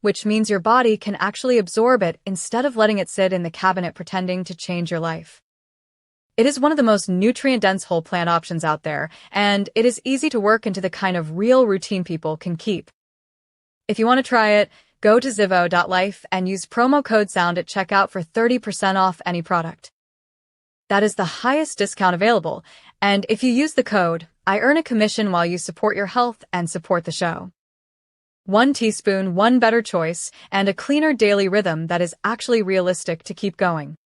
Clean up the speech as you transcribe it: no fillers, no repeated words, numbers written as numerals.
which means your body can actually absorb it instead of letting it sit in the cabinet pretending to change your life. It is one of the most nutrient-dense whole plant options out there, and it is easy to work into the kind of real routine people can keep. If you want to try it, go to zivo.life and use promo code SOUND at checkout for 30% off any product. That is the highest discount available, and if you use the code, I earn a commission while you support your health and support the show. 1 teaspoon, one better choice, and a cleaner daily rhythm that is actually realistic to keep going.